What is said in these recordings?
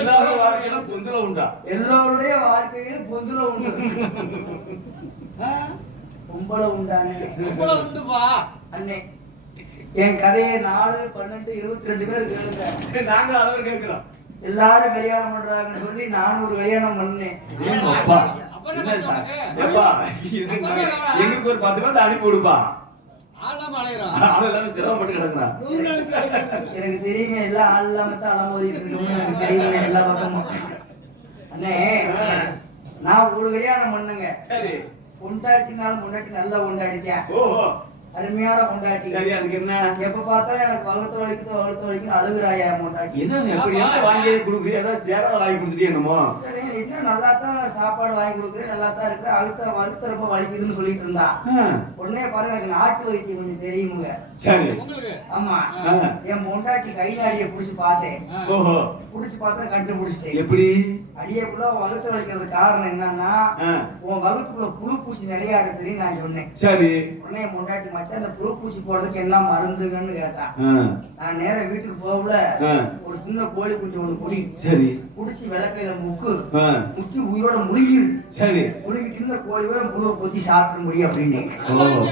எல்லாரும் வாழ்க்கையிலும் பொந்துல உண்டா? எல்லோருடைய வாழ்க்கையிலும் பொந்துல உண்டு. பொம்பளை உண்டானே உண்டுப்பா அண்ணே. என் கதையை 4, 12, 22 பேர் கேளுங்க. நாங்க அளவு கேட்கிறோம். எல்லாரும் கல்யாணம் பண்றாங்கன்னு சொல்லி 400 கல்யாணம் பண்ணேன். எங்களுக்கு ஒரு 10 பேர் அனுப்பி விடுப்பா. எனக்கு தெரியுமே எல்லாம் ஆள் இல்லாம தான் அலமோதிட்டு இருக்கோம்னு எனக்கு தெரியுமே எல்லா பக்கமும். அண்ணே நான் ஒரு கல்யாணம் பண்ணுங்க. கொண்டாட்டினாலும் கொண்டாட்டி நல்லா கொண்டாடிட்டேன். அருமையான கொண்டாட்டி. சரி, அதுக்கு என்ன? எப்ப பார்த்தாலும் எனக்கு வளர்த்து வலிக்குன்னு அழுகுறாயா கொண்டாட்டி. என்ன எப்படி வாங்கி கொடுக்குறீங்க? ஏதாவது சேராத வாங்கி கொடுத்துட்டே என்னமோ? என்ன நல்லா தான் சாப்பாடு வாங்கி கொடுக்குறேன், நல்லா தான் இருக்கு. வறுத்த ரொம்ப வலிக்குதுன்னு சொல்லிட்டு இருந்தா உடனே பாருங்க எனக்கு நாட்டு வைத்தியம் கொஞ்சம் தெரியுமுங்க. சரி. ஆமா, என் பொண்டாட்டி கை நாடியை புடிச்சு பார்த்தேன். புடிச்சு பார்த்தா கண்டுபிடிச்சிட்டேன். எப்படி? அடியக்குள்ள வகுத்து வலிக்கிறது காரணம் என்னன்னா உன் வகுத்துக்குள்ள புழு பூச்சி நிறைய இருக்குன்னு நான் சொன்னேன். சரி. உடனே என் பொண்டாட்டி மச்சான் அந்த புழு பூச்சி போறதுக்கு என்ன மருந்துன்னு கேட்டான். நான் நேர வீட்டுக்கு போகல ஒரு சின்ன கோழி குஞ்சு ஒண்ணு குடி. சரி. குடிச்சு விளக்கையில முக்கி உயிரோட முழுகிரு. சரி. முழுகிட்டு இருந்த கோழி புழுவை கொத்தி சாப்பிட முடியும் அப்படின்னு.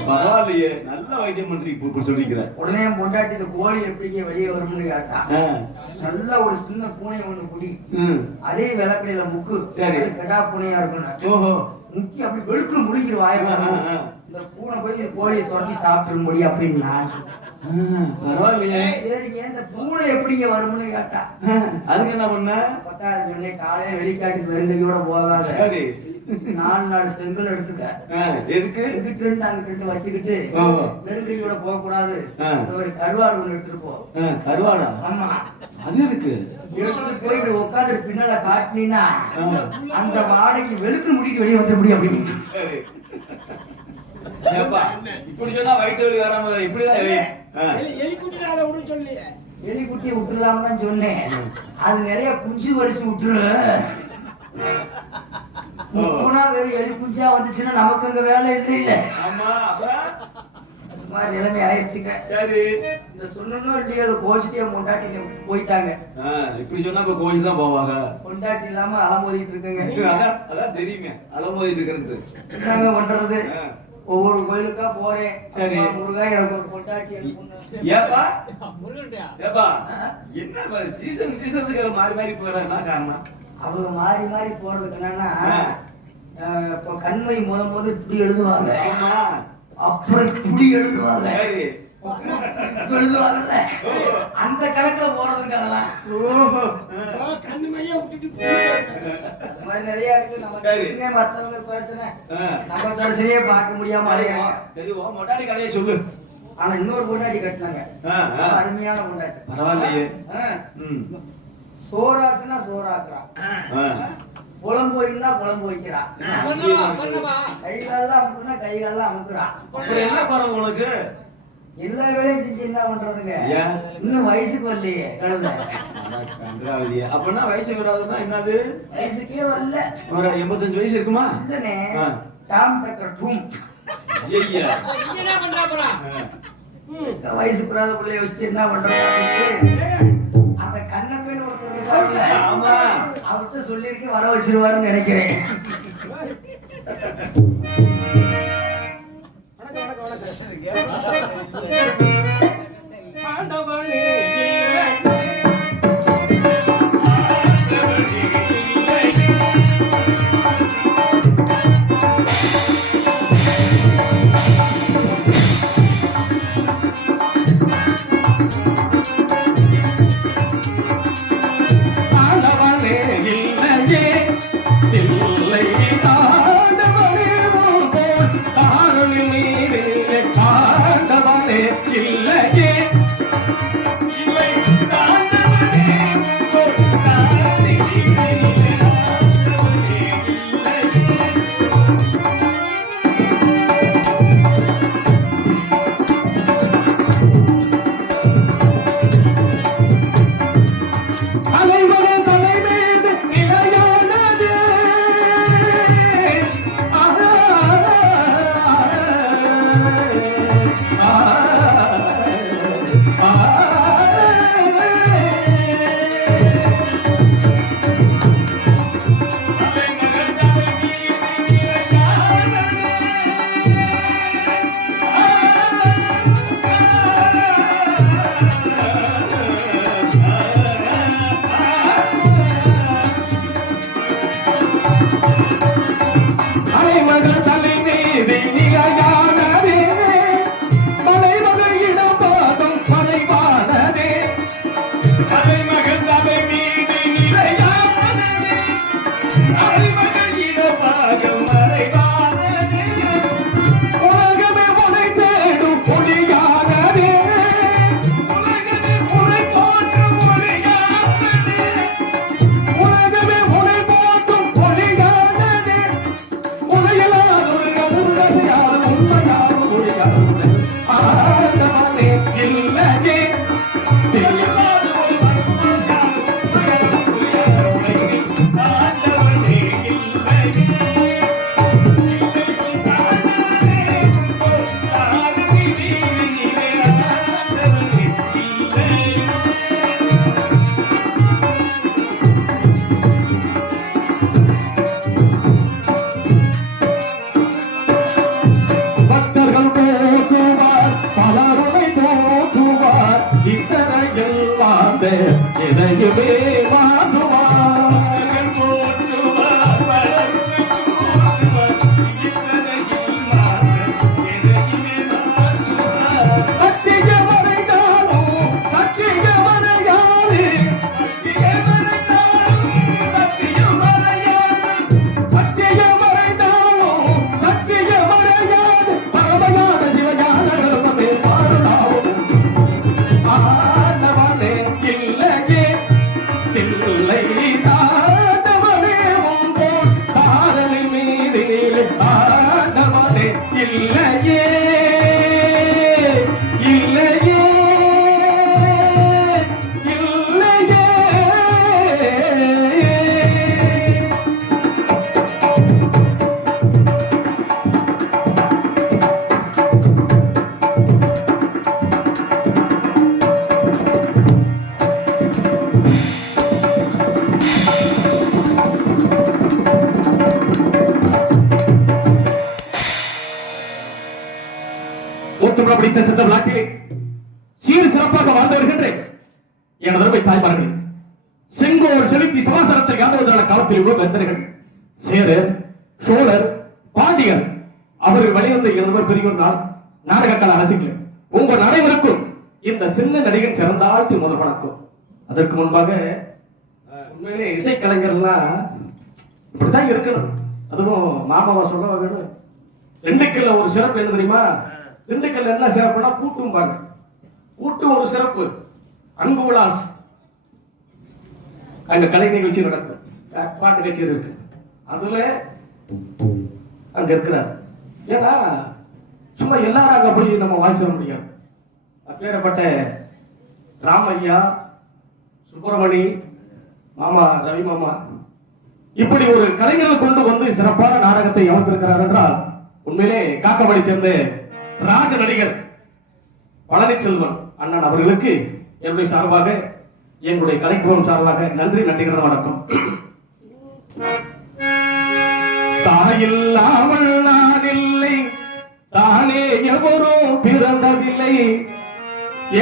பரவாயில்லையே, நல்ல வைத்தியம் பண்றீங்க சொல்லிக்கிறேன். உடனே என் பொண்டாட்டி இந்த கோழி எப்படிங்க வெளியே வரும்னு கேட்டான். நல்ல ஒரு சின்ன பூனை ஒண்ணு குடி, அதே விளக்கையில முக்கு. சரி. கெடா பூனையா இருக்கணும். முக்கி அப்படி வெளுக்குன்னு முழுகிரு வாய. இந்த பூனை போய் கோழியை துரத்தி சாப்பிட முடியும் அப்படின்னா. பரவாயில்லையே. சரிங்க, இந்த பூனை எப்படிங்க வரும்னு கேட்டா. அதுக்கு என்ன பண்ண? 10,000 சொல்லி காலையில வெளிக்காட்டுக்கு வெறுங்கையோட போகாத. சரி. 4 செங்கல் எடுத்துக்க. எதுக்கு? இங்கிட்டு அங்கிட்டு வச்சுக்கிட்டு வெறுங்கையோட போக கூடாது. ஒரு கருவாடு ஒண்ணு எடுத்துட்டு போ. கருவாடா? ஆமா. அது எதுக்கு? எடுத்துட்டு போயிட்டு உட்காந்து பின்னால காட்டினா அந்த வாடகைக்கு வெளுக்கு முடிக்க வெளியே வந்து முடியும் அப்படின்னு. சரி. இப்படி சொன்னா வயிற்று வலி வராம இப்படிதான் எலிக்குட்டியை விட்டுலாம்னு தான் சொன்னேன். அது நிறைய குஞ்சு வரிச்சு விட்டுரு. வெறும் எலி குஞ்சா வந்துச்சுன்னா நமக்கு அங்க வேலை இல்லை இல்ல. அது மாதிரி நிலைமை ஆயிடுச்சுங்க. சரி. இந்த சொன்னோம் இல்லையா, கோச்சிட்டே கொண்டாட்டி போயிட்டாங்க. இப்படி சொன்னா இப்ப கோச்சி தான் போவாங்க. கொண்டாட்டி இல்லாம அலமோதிட்டு இருக்குங்க. அதான் தெரியுங்க, அலமோதிட்டு இருக்கிறது. என்னங்க பண்றது? ஒவ்வொரு கோயிலுக்கா போறேன். சரி. முருகா எனக்கு ஒரு கொண்டாட்டி ஏப்பா ஏப்பா என்ன சீசனுக்கு மாறி மாறி போறேன்னா காரணம்? அவங்க மாறி மாறி போறதுக்கு என்னன்னா, இப்போ கண்மை முத இப்படி எழுதுவாங்க, அப்புறம் இப்படி எழுதுவாங்க, எழுதுவாங்கல்ல அந்த கணக்குல போறதுக்காக கண்மையா விட்டுட்டு அது மாதிரி நிறைய இருக்கு. நம்ம மற்றவங்க பிரச்சனை நம்ம பிரச்சனையே பார்க்க முடியாம. சரி, ஓ மொட்டாடி கதையை சொல்லு. ஆனா இன்னொரு பொண்டாட்டி கட்டினாங்க, அருமையான பொண்டாட்டி. பரவாயில்லையே. சோறாக்குனா சோறாக்குறா, புலம்பு வைக்கணும்னா புலம்பு வைக்கிறா, கைகாலெல்லாம் அமுக்குனா கைகாலெல்லாம் அமுக்குறா. என்ன பரவ உனக்கு? எல்லா வேலையும் செஞ்சு என்ன பண்றதுங்க? இன்னும் வயசுக்கு வரலையே கழுத. அப்படின்னா வயசு வராதுன்னா என்னது? வயசுக்கே வரல. ஒரு 85 வயசு இருக்குமா? இல்லனே, டாம் பேக்கர் டூம். ஐயா என்ன பண்றா போறா? வயசு புறாத புள்ளைய வச்சுட்டு என்ன பண்றாங்க? அந்த கண்ணப்பேன்னு ஒருத்தர் இருக்காங்க. ஆமா, அவர்கிட்ட சொல்லியிருக்கேன், வர வச்சிருவாருன்னு நினைக்கிறேன். அதை மகள் சபை மீது நிலையானது அதை மகள் இடமாக மறைவானது உலகமே உனை தேடும் ஒளியானதே உலகமே உனை போற்றும் மொழியானது உலகமே உனை போற்றும் ஒளியானதே உலகிலாதொரு கருணையால் உண்மையால் ஒளியானது ஆண்டவனே இல்லையே இல்லாத ஒரு மறுப்பால் ஆண்டவனே பக்தர்கள் போற்றுவார் பலருமை போற்றுவார் இத்தனை எல்லாம் எதையுமே மாற்றுவார் சத்தியவனை காணும் சத்தியவனை யாரு சத்தியவனை காணும் சத்தியவனை யாரு பரமயான சிவஞான கருமமே பாருடாவும் ஆண்டவனே இல்லையே இல்லை ஆண்டவனே உன்போல் தாரலி மீதிலே ஆண்டவனே இல்லையே இல்லையே இல்லையே ஒத்துமை பிடித்த சித்த நாட்டிலே சீர் சிறப்பாக வாழ்ந்து வருகின்றேன் எனது அருமை தாய்மார்களே செங்கோல் செலுத்தி சமாசாரத்தை காண்பதற்கான காலத்தில் உள்ள வெந்தர்கள் சேரர் சோழர் பாண்டியர் அவர்கள் வழிவந்த இருவர் பெரியோர் நாள் நாடகக்கால அரசியல் உங்கள் அனைவருக்கும் இந்த சின்ன நடிகன் சிறந்தாழ்த்தி முதல் வணக்கம். அதற்கு முன்பாக உண்மையிலே இசைக்கலைஞர்லாம் இப்படித்தான் இருக்கணும். அதுவும் மாமாவா சொல்ல வேணும். திண்டுக்கல்ல ஒரு சிறப்பு என்ன தெரியுமா? திண்டுக்கல்ல என்ன சிறப்புனா கூட்டும் பாங்க. கூட்டு ஒரு சிறப்பு. அன்பு விலாஸ் அங்க கலை நிகழ்ச்சி நடக்கும், பாட்டு கட்சி இருக்கு. அதுல அங்க இருக்கிறார். ஏன்னா சும்மா எல்லாரும் அங்க போய் நம்ம வாய்ச்சிட முடியாது. அப்பேற்பட்ட ராமையா, சுப்பிரமணி மாமா, ரவி மாமா இப்படி ஒரு கலைஞரை கொண்டு வந்து சிறப்பான நாடகத்தை அமைத்திருக்கிறார் என்றால் உண்மையிலே காக்கபடி சேர்ந்த ராஜ நடிகர் பழனிச்செல்வன் அண்ணன் அவர்களுக்கு என்னுடைய சார்பாக, என்னுடைய கலைக்குழுவின் சார்பாக நன்றி, நன்றிகள், வணக்கம். தாயில்லாமல் நான் இல்லை, தானே எவரும் பிறந்ததில்லை,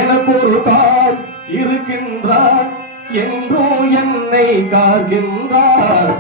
எனக்கு ஒரு தாய் இருக்கின்றார், என்றோ என்னை காக்கின்றார்.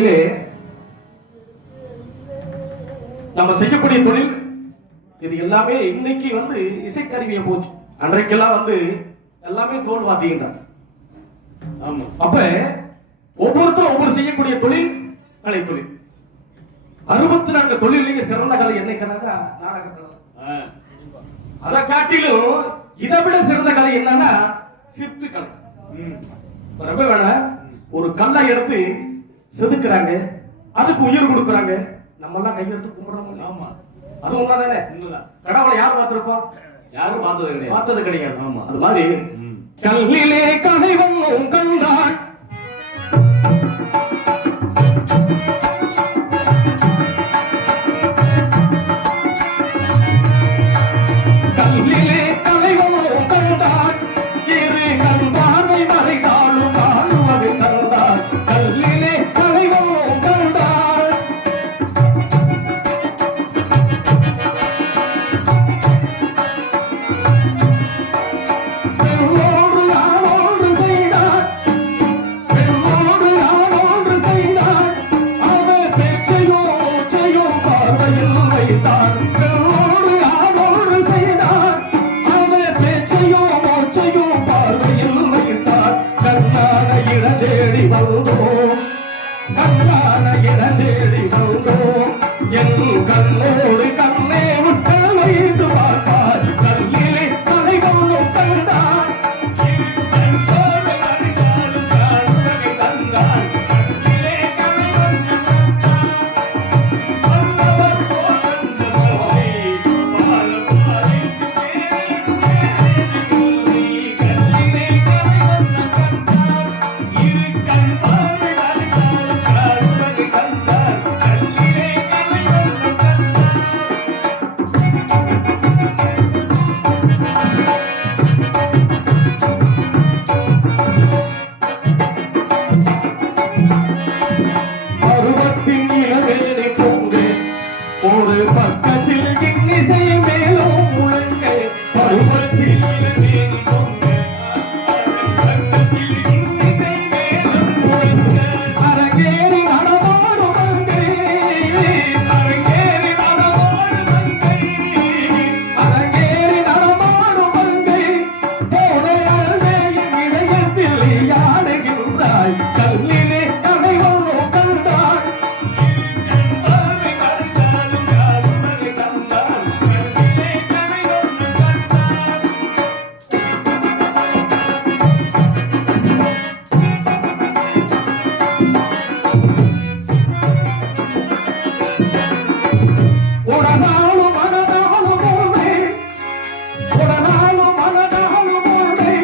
உண்மையிலே நம்ம செய்யக்கூடிய தொழில் இது எல்லாமே இன்னைக்கு வந்து இசைக்கருவியை போச்சு. அன்றைக்கெல்லாம் வந்து எல்லாமே தோல் வாத்தியம் தான். ஆமா. அப்ப ஒவ்வொருத்தரும் ஒவ்வொரு செய்யக்கூடிய தொழில் கலை தொழில். 64 தொழிலையும் சிறந்த கலை என்ன கலைன்னா நாடக கலை. அதை காட்டிலும் இதை விட சிறந்த கலை என்னன்னா சிற்பி கலை. ரொம்ப வேணாம், ஒரு கல்லை எடுத்து செதுக்குறாங்க, அதுக்கு உயிர் கொடுக்குறாங்க, நம்ம எல்லாம் கையெடுத்து கும்பிடுறோம். ஆமா, அது உண்மைதானே? கடவுளை யார் பார்த்திருப்போம்? யாரும் பார்த்தது கிடையாது. ஆமா. அது மாதிரி கல்லிலே கலைவன் கண்டான், கல்லிலே கலைவன் கண்டான், இரு கண் பார்வை மறைந்தாலும் வாழ்வதை தந்தான். கல்லிலே கலைவன் கண்டான், பெண்ணோடு ஆணோடு செய்தான், பெண்ணோடு ஆணோடு செய்தான், அவன் பேச்சையோ மூச்சையோ பார்வையில் வைத்தான். பெண்ணோடு ஆணோடு செய்தான், அவன் பேச்சையோ மூச்சையோ பார்வையில் வைத்தான். கண்ணான இளந்தேடி வந்தோம், கண்ணான இளந்தேடி வந்தோம், என் கண்ணோடு கண்ணே விட்ட வைத்து பார்ப்பார். கல்லிலே கலைவனும் கண்டான், பருவத்தின் இளவேலை பொங்கு, ஒரு பக்கத்தில் இன்னிசை மேலும் முழங்க. பருவத்தில் இளவேலை பொங்கு, பக்கத்தில் இன்னிசை மேலும் முழங்க. அரங்கேறி நடமாடும் மங்கை, அரங்கேறி நடமாடும் மங்கை, அரங்கேறி நடமாடும் மங்கை, போதை அருமையின் இணையத்தில் யாடுகின்றாய். கல்லிலே கலைவனும் கண்டான், உடனாலும் மனதாலும் போனே, உடனாலும் மனதாலும் போனே,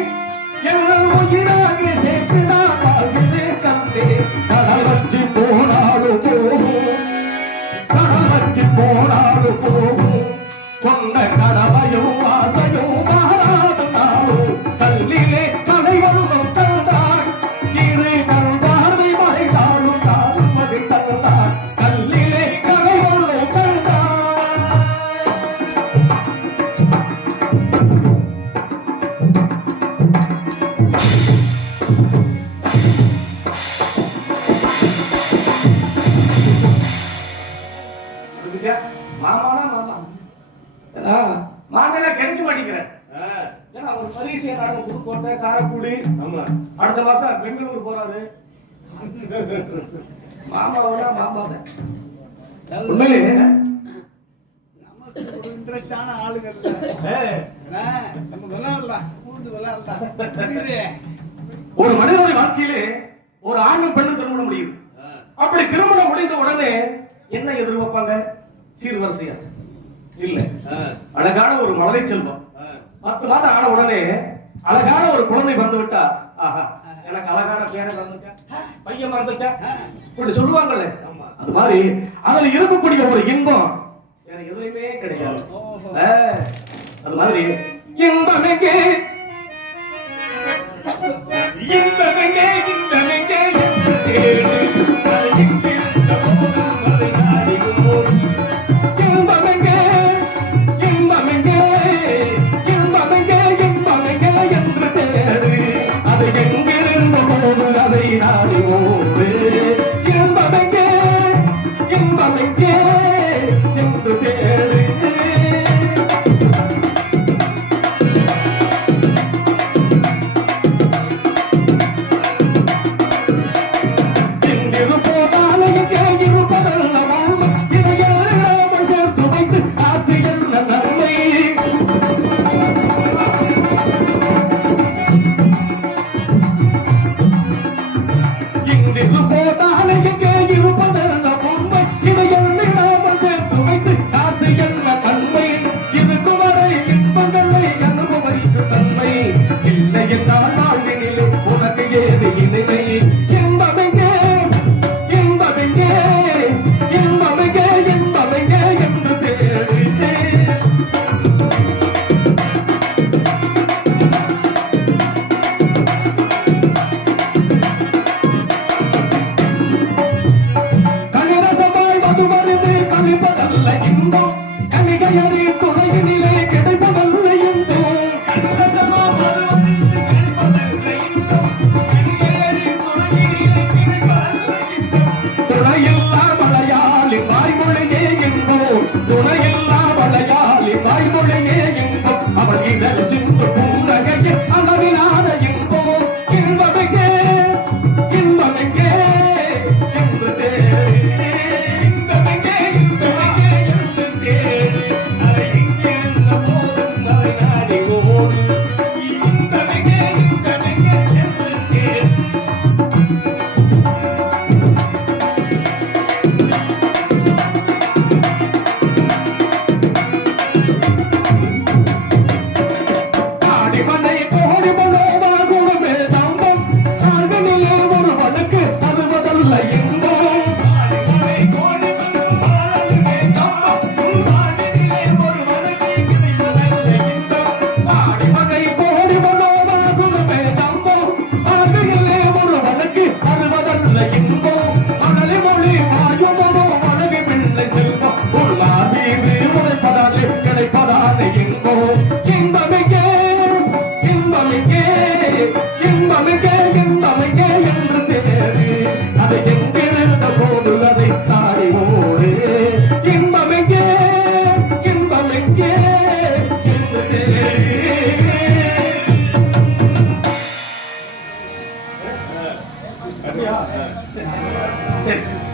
எங்கள் உயிராகி சேர்த்துடா வாழ்விலே கண்டே. கடலற்றி போனாலும் போகும், கடலற்றி போனாலும் போகும், கொண்ட கடமையும் ஆசையும் மாறாத நாளும். கல்லிலே கலைவனும் கண்டான், இரு கண் பார்வை மறைந்தாலும் காணுமதி தந்தான். கல்லிலே கலைவனும் கண்டான். மாமானா மாமா, மாமனா கிடைக்க மாட்டேங்கிறேன். ஏன்னா ஒரு பரிசு நாடகம் புதுக்கோட்டை, காரைக்குடி, ஆமா. அடுத்த மாசம் பெங்களூர் போறாரு. மாமாவா மாமா தான். உண்மையிலே நமக்கு ஒரு இன்ட்ரெஸ்டான ஆளுங்க இல்ல. நம்ம விளையாடலாம், கூட்டு விளையாடலாம். ஒரு மனிதனுடைய வாழ்க்கையிலே ஒரு ஆணும் பெண்ணும் திருமணம் முடியுது. அப்படி திருமணம் முடிந்த உடனே என்ன எதிர்பார்ப்பாங்க? சீர்வரிசையா இல்ல, அழகான ஒரு மழலை செல்வம். 10 மாதம் ஆன உடனே அழகான ஒரு குழந்தை பிறந்து விட்டா, ஆஹா எனக்கு அழகான பேரை பிறந்துட்டா, பையன் பிறந்துட்டா, இப்படி சொல்லுவாங்கல்ல. அது மாதிரி அதுல இருக்கக்கூடிய ஒரு இன்பம் வேற எதுலையுமே கிடையாது. அது மாதிரி இன்பமெங்கே இன்பமெங்கே இன்பமெங்கே என்று தேடு, அது இங்கிருந்த போதும் அதை நாடினோம். இன்பமெங்கே இன்பமெங்கே இன்பமெங்கே இன்பமெங்கே என்று தேடு, அது எங்கிருந்த போது அதை நாடினோம். இன்பமெங்கே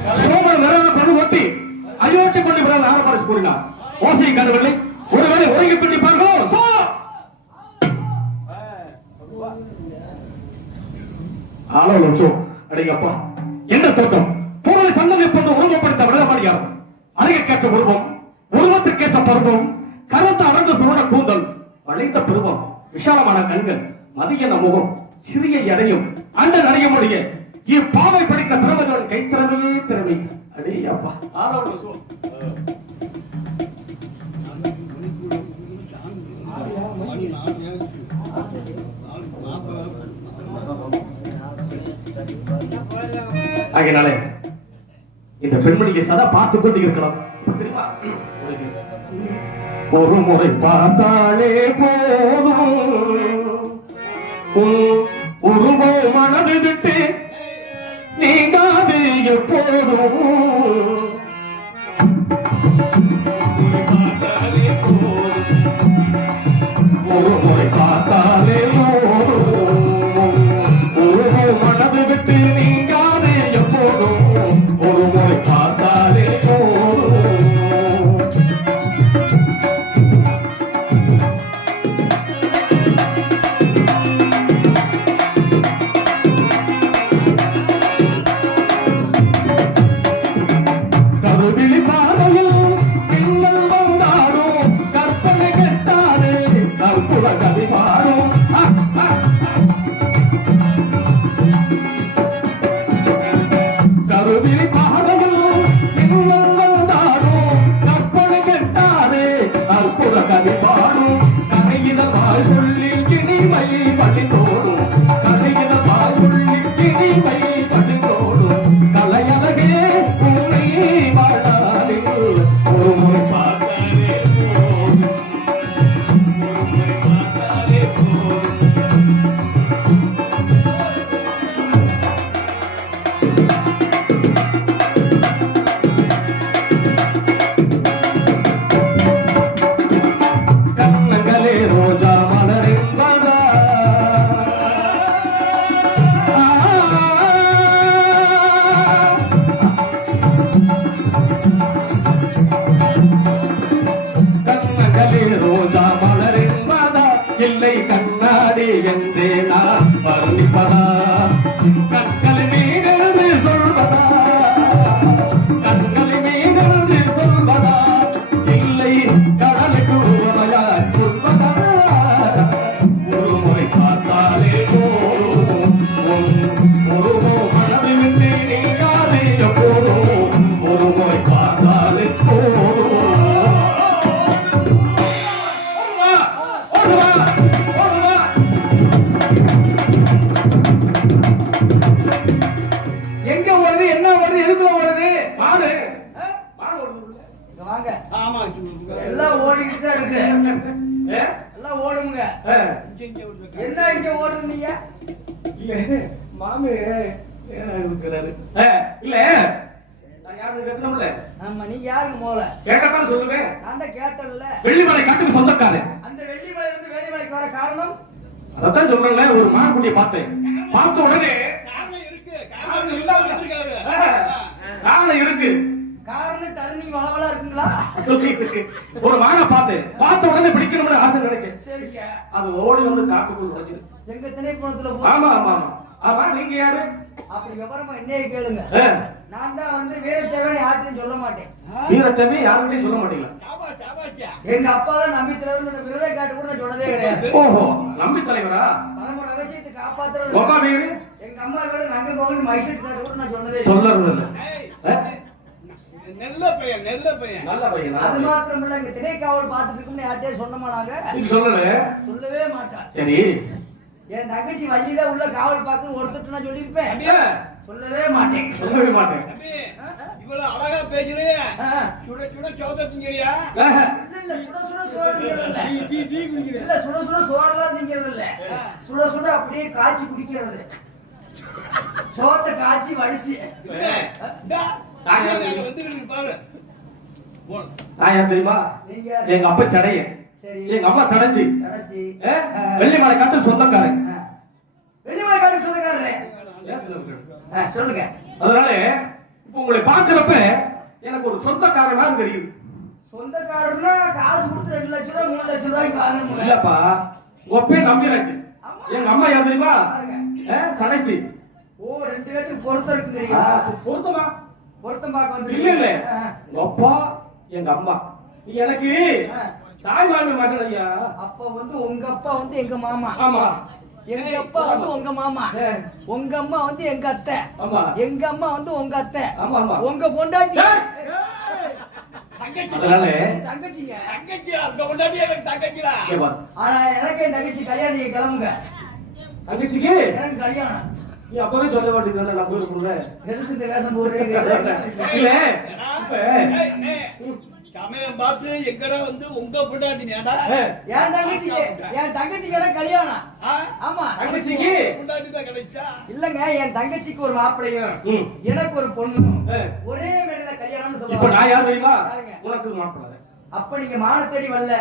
சோமன நிறவ கொண்டு ஒட்டி அயோட்டி கொண்டு விடாத ஆரம்பரசு கூறினார். ஓசையை காணவில்லை. ஒருவேளை ஒருங்கி பிடிப்பார்களோ? சோ ஆளோ லட்சோ அடேங்கப்பா, என்ன தோட்டம்! பூர்வ சந்தனை போன்று உருவப்படுத்த விடமாடியார். அழகை கேட்ட உருவம், உருவத்திற்கேற்ற பருவம், கருத்த அடர்ந்த சுருண கூந்தல், வளைந்த பருவம், விஷாலமான கண்கள், மதியன முகம், சிறிய எடையும் அண்ட நடையமுடைய இப்பாவை படித்த திறமைகள் கைத்திறமையே திறமை. அடே அப்பா, ஆளோ லட்சோ. ஆகையினாலே இந்த பெண்மணியை சதா பார்த்து கொண்டு இருக்கலாம். தெரியுமா, ஒரு முறை பார்த்தாலே போதும், உருவம் மனது விட்டு நீங்காது எப்போதும். ஒரு முறை பார்த்தாலே மனது விட்டு நீங்காது எப்போதும், ஒரு முறை பார்த்தாலே போதும். கருவிழி பார்வையில் மின்னல் வந்தாடும், கற்பனை கெட்டாது கற்புல கவி பாடும். கருவிழி பார்வையில் மின்னல் வந்தாடும், கற்பனை கெட்டாது கற்புல கவி பாடும். கரையில வாய் சொல்லி கிணிமை பழிந்தோடும், கரையில வாய் சொல்லி கிணிமை பழிந்தோடும். கலையழகே உன்னை வாழாதில் ஒரு முறை பார்த்தாலே போதும், ஒரு முறை பார்த்தாலே போதும். கண்ணங்களே ரோஜா மலரின்பதா, கண்ணங்களே ரோஜா மலரின்பதா, இல்லை கண்ணாடி என்றே நான் வர்ணிப்பதா. கண்களை மீது சொல்வதா, கண்களை மீது சொல்வதா, இல்லை கடலுக்கு உவமையாய் சொல்வதா. ஒரு முறை பார்த்தாலே போதும், ஒரு மனதை விட்டு நீங்காதே எப்போதும், ஒரு முறை பார்த்தாலே போதும். ஓடுவா, ஓடுவா, ஓடுவா. எங்க வருது, என்ன வருது, எதுக்குள்ள வருது? மாடு மாடு ஓடுது. இங்க வாங்க. ஆமா எல்லாம் ஓடிக்கிட்டு தான் இருக்கு. எல்லாம் ஓடுமுங்க. என்ன இங்க ஓடுது நீங்க? இல்ல மாமு இருக்கிறாரு. இல்ல நான் யாரும் கேட்கணும்ல. ஆமா, நீ யாருக்கு மோல? கேட்டதான் சொல்லுவேன். நான் தான் கேட்டேன்ல. வெள்ளிமலை காட்டுக்கு சொந்தக்காரு. அந்த வெள்ளிமலை இருந்து வேலிமலைக்கு வர காரணம் அதான் சொல்றேன்ல, ஒரு மான்குட்டியை பார்த்தேன். பார்த்த உடனே காரணம் இருக்கு, காரணம் இல்லாம வச்சிருக்காரு. காரணம் இருக்கு. காரணம் தருணி வளவலா இருக்குங்களா? ஒரு மானை பார்த்தேன். பார்த்த உடனே பிடிக்கணும்னு ஆசை நினைச்சேன். சரிங்க. அது ஓடி வந்து காட்டுக்குள்ள உடைஞ்சது. எங்க திணைப்புணத்துல ஆமா ஆமா ஆமா. ஆமா, நீங்க யாரு? அப்படி விவரமா என்னையே கேளுங்க. நான் தான் வந்து வீரத்தேவனை யார்ட்டையும் சொல்ல மாட்டேன். வீரத்தேவை யாருக்கிட்டையும் சொல்ல மாட்டீங்களா? சாபாஷ், சாபாஷ்யா. எங்க அப்பாலாம் நம்பி தலைவர் விரதை காட்டு கூட நான் சொன்னதே கிடையாது. ஓஹோ, நம்பி தலைவரா? பரம ரகசியத்தை காப்பாத்துறது. உங்க வீடு? எங்க அம்மா வீடு நங்க கோவில் மைசூர் காட்டு கூட நான் சொன்னதே சொல்லறது இல்ல. ஏய், நல்ல பையன், நல்ல பையன். நல்ல பையனா? அது மாத்திரம் இல்ல, இங்க திணைக்காவல் பாத்துட்டு இருக்கும்னு யார்ட்டையும் சொன்னமா நாங்க? நீ சொல்லல. சொல்லவே மாட்டான். சரி, என் தங்கச்சி வள்ளிதான் உள்ள காவல் பார்த்து ஒருத்தட்டு நான் சொல்லியிருப்பேன். அப்படியே? சொல்லவே மாட்டேன். சொல்லவே மாட்டேன். தம்பி, இவ்வளவு அழகா பேசுறியே, ஆ. சுட சுட சோத்த திங்கிறியா? இல்ல சுட சுட சோறு திங்கிறது இல்ல. டீ குடிக்கிறியா? இல்ல சுட சுட சோறுலாம் திங்கிறது இல்ல. சுட சுட அப்படியே காய்ச்சி குடிக்கிறது. சோத்தை காய்ச்சி வடிச்சு. நாங்க வந்துருக்கு பாரு. போடு. நான் ஏன் தெரியுமா? நீங்க யாரு? எங்க அப்பா சடைய, சரி. எங்க அம்மா தடச்சி, கடைசி வெள்ளிமலை காட்டு சொந்தக்காரன். வெளிமலை காட்டு சொந்தக்காரரே. சொல்லுங்க. அதனால இப்போ உங்களை பார்க்கிறப்ப எனக்கு ஒரு சொந்தக்காரனா தெரியுது. சொந்தக்காரன்னா காசு கொடுத்து 2 லட்சம் ரூபாய் 3 லட்சம் ரூபாய்க்கு வாங்கணும். இல்லப்பா ஒப்பே நம்பிராச்சு. எங்க அம்மா யார் தெரியுமா? சடைச்சி. ஓ 2 பேருக்கு பொருத்தம் இருக்குங்கறியா? பொருத்தமா? பொருத்தம் பார்க்க வந்து இல்ல இல்ல. அப்பா எங்க அம்மா. நீ எனக்கு தாய் மாமன் மகன் ஐயா. அப்ப வந்து உங்க அப்பா வந்து எங்க மாமா. ஆமா. எங்க அப்பா வந்து உங்க மாமா. உங்க அம்மா வந்து எங்க அத்தை. ஆமா. எங்க அம்மா வந்து உங்க அத்தை. ஆமா ஆமா. உங்க பொண்டாட்டி தங்கச்சி. அதனால தங்கச்சிங்க. தங்கச்சியா அந்த பொண்டாட்டி எனக்கு தங்கச்சிடா. ஆனா எனக்கு என் தங்கச்சி கல்யாணம் நீங்க கிளம்புங்க. தங்கச்சிக்கு எனக்கு கல்யாணம். நீ அப்பவே சொல்ல மாட்டேங்கிறல நான் போய் சொல்றேன். எதுக்கு இந்த வேஷம் போடுறீங்க? இல்ல இப்ப சமயம் பார்த்து எங்கடா வந்து உங்க பொண்டாட்டி நேடா. என் தங்கச்சிக்கு எனக்கு கல்யாணம். ஆமா. தங்கச்சிக்கு பொண்டாட்டி தான் கிடைச்சா? இல்லங்க என் தங்கச்சிக்கு ஒரு மாப்பிள்ளையும் எனக்கு ஒரு பொண்ணும் ஒரே மேடையில கல்யாணம்னு இப்ப சொல்லுவாங்க. நான் யார் தெரியுமா? உனக்கு மாப்பிள்ளை. அப்ப நீங்க மான தேடி வரல.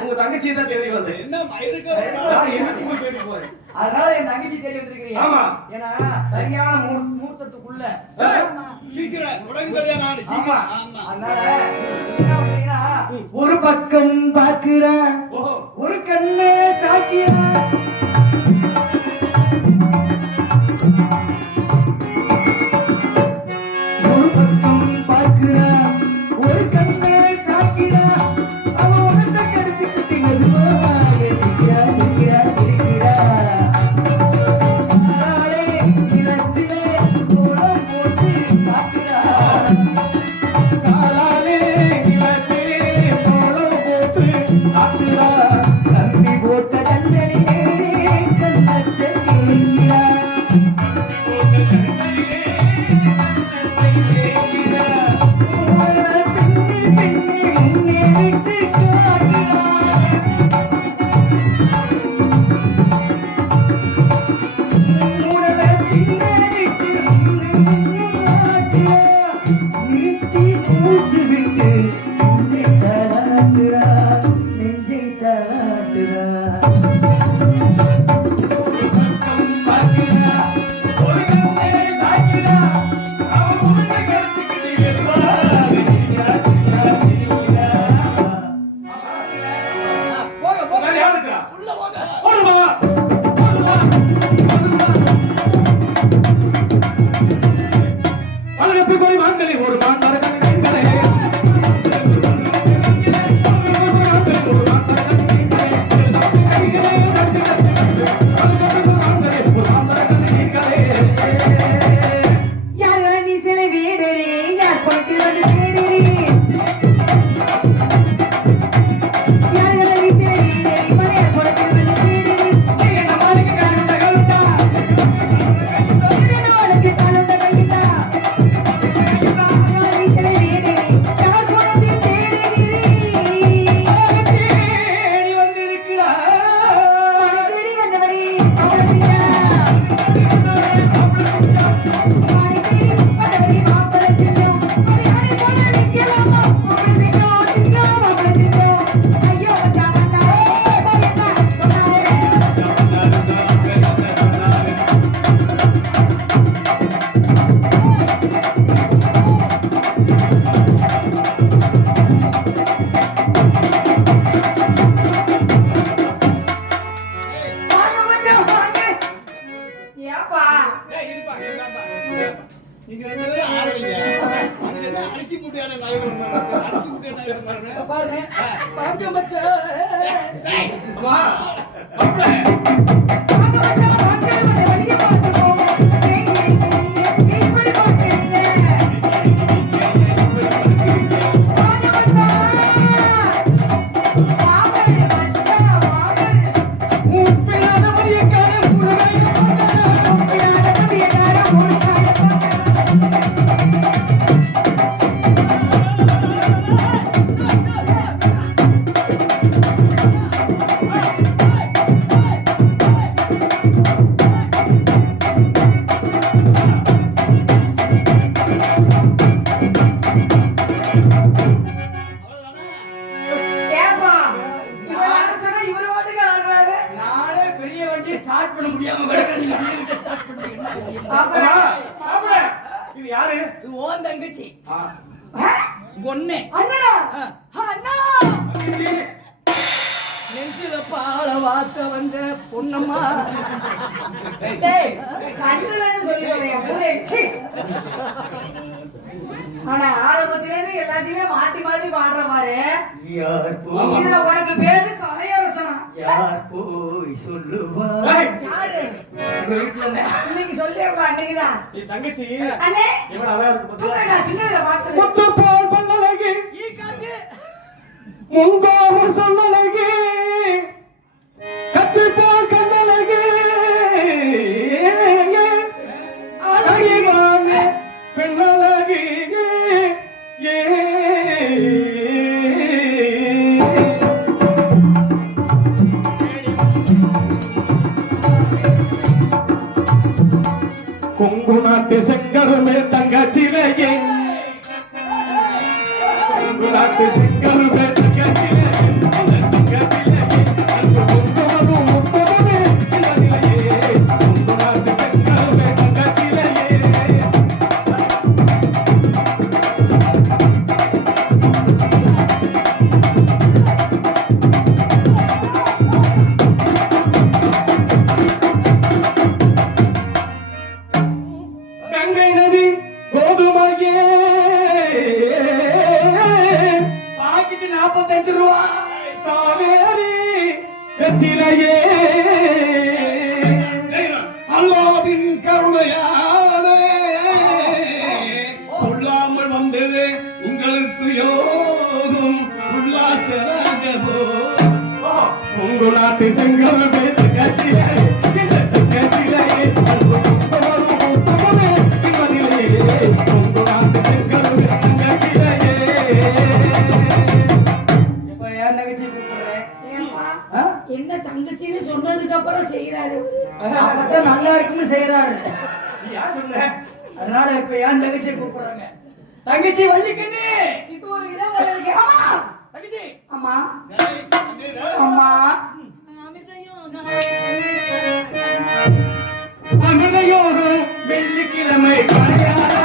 உங்க தங்கச்சி தான் தேடி வந்து. என்ன மயிருக்கு நான் எதுக்கு போய் தேடி போறேன்? அதனால என் தங்கச்சி தேடி வந்திருக்கீங்க. ஆமா. ஏன்னா சரியான முகூர்த்தத்துக்குள்ள சீக்கிரம் உடனே கல்யாணம் ஆடு. ஆமா. சீக்கிரம். ஆமா. அதனால என்ன பண்றீங்கன்னா ஒரு பக்கம் பாக்குறேன் ஒரு கண்ணு சாக்கிறேன். ஒரு பக்கம் பாக்குறேன் ஒரு கண்ணு சாக்கிறேன். அவன் உடனே கடிச்சிட்டு மெதுவா இருக்கிறா இருக்கிறா இருக்கிறா. நாளே நிலத்திலே கோலம் போட்டு சாக்கிறா. காலாலே நிலத்திலே கோலம் போட்டு ஆத்துறா. கம்பி போட்ட கண்ணனிலே கண்ணத்தை தேய்கிறா. நீங்க 2 பேரும் ஆடுறீங்க. அது என்ன அரிசி மூட்டையான நாயகன் மாதிரி. அரிசி மூட்டையான நாயகன் மாதிரி. பாருங்க பாருங்க மச்சான். அம்மா மாப்பிள்ளை ஸ்டார்ட் பண்ண முடியாம ஸ்டார்ட் பண்ணுங்க. மாப்பிள்ளை இது யாரு? இது ஓன் தங்கச்சி ஆ? பொண்ணே. அண்ணனா ஆ. அண்ணா நெஞ்சில பால வாத்த வந்த பொண்ணம்மா. டேய் கண்ணுலன்னு சொல்லி வரேன் ஊரே சீ. ஆனா ஆரம்பத்துல இருந்து எல்லாத்தையுமே மாத்தி மாத்தி பாடுற பாரு. யார் இதுல உனக்கு பேரு கலையரசனா? யார் போய் சொல்லுவா? ஏய், யாரு? இன்னைக்கு சொல்லிடலாம் அன்னைக்குதான். நீ தங்கச்சி அண்ணே எவ்வளவு அழகா இருக்கு பாத்தியா? நான் சின்னதுல பார்த்தேன். முத்து போல் பண்ணலகி ஈ காட்டு. முன்கோவர் சொல்லலகி கத்தி போல் கண்ணலகி அழகிவாங்க பெண்ணலகி ஏ கொங்கு நாட்டு செங்கருமே தங்கச்சிலையே கொங்கு நாட்டு செங்கருமே தங்கச்சிலையே தங்கச்சிலையே அன்பு முத்தவரும் முத்தவரே இளநிலையே கொங்கு நாட்டு செங்கருமே தங்கச்சிலையே கங்கை நதி கோதுமையே பாக்கெட் 45 ரூபா. காவேரி வெற்றிலையே அல்லாவின் கருணையாலே சொல்லாமல் வந்தது உங்களுக்கு யோகம் உல்லாசராஜபோ. உங்கு நாட்டு செங்கருமே தங்கச்சிலையே தங்கச்சிலையே அன்பு முத்தவரும் முத்தவரே இளநிலையே உங்கு நாட்டு செங்கருமே தங்கச்சிலையே இப்ப ஏன் தங்கச்சி கூப்பிடுறேன்? ஏம்மா, ஆ? என்ன தங்கச்சின்னு சொன்னதுக்கு அப்புறம் செய்யறாரு அப்பதான் நல்லா இருக்குன்னு செய்யறாரு. நீ யார் சொன்ன? அதனால இப்ப ஏன் தங்கச்சியை கூப்பிடுறாங்க? தங்கச்சி வள்ளிக்கண்ணு. இது ஒரு இடம் போல இருக்கு. அம்மா தங்கச்சி. அம்மா அம்மா அமனையோடு வெள்ளிக்கிழமை கரையாட